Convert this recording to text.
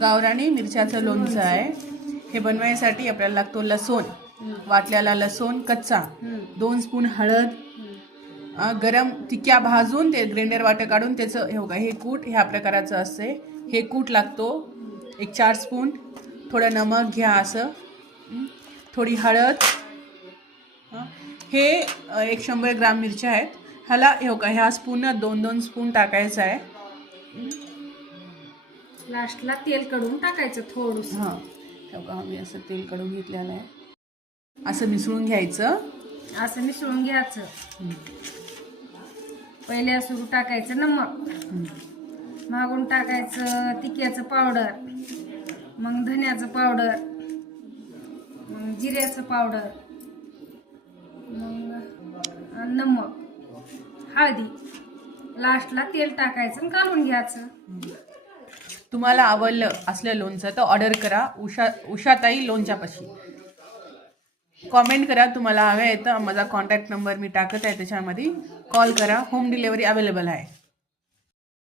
गावरानी मिरच्याचं लोणचं आहे. हे बनवायसाठी आपल्याला लागतो लसूण, वाटलेला लसूण कच्चा, 2 स्पून हळद, गरम तिक्या भाजून ते ग्राइंडर वाटे काढून त्याचं हे बघा हे कूट ह्या प्रकाराचं असते. हे कूट लागतो. एक 4 स्पून. थोडं नमक घ्या असं, थोडी हळद. हे 100 ग्राम मिरच्या आहेत. ह्याला हे बघा ह्या स्पून 2-2 स्पून टाकायचं आहे. लास्टला तेल कडून टाकायचं थोडंसं. हां हे बघा मी असं तेल काढून घेतलेलं आहे. असं मिसळून घ्यायचं. असं मिसळून घ्यायचं. पहिल्या सुरू टाकायचं नमक, मागून टाकायचं तिक्याचं पावडर, मग धन्याचं पावडर, मग जिऱ्याचं पावडर, मग नमक, हळदी. लास्टला तेल टाकायचं आणि काढून घ्यायचं. तुम्हाला आवडलं असलं लोणचं तर ऑर्डर करा उषाताई लोणच्यापाशी. कॉमेंट करा तुम्हाला हवं आहे तर माझा कॉन्टॅक्ट नंबर मी टाकत आहे त्याच्यामध्ये. कॉल करा. होम डिलेवरी अवेलेबल आहे.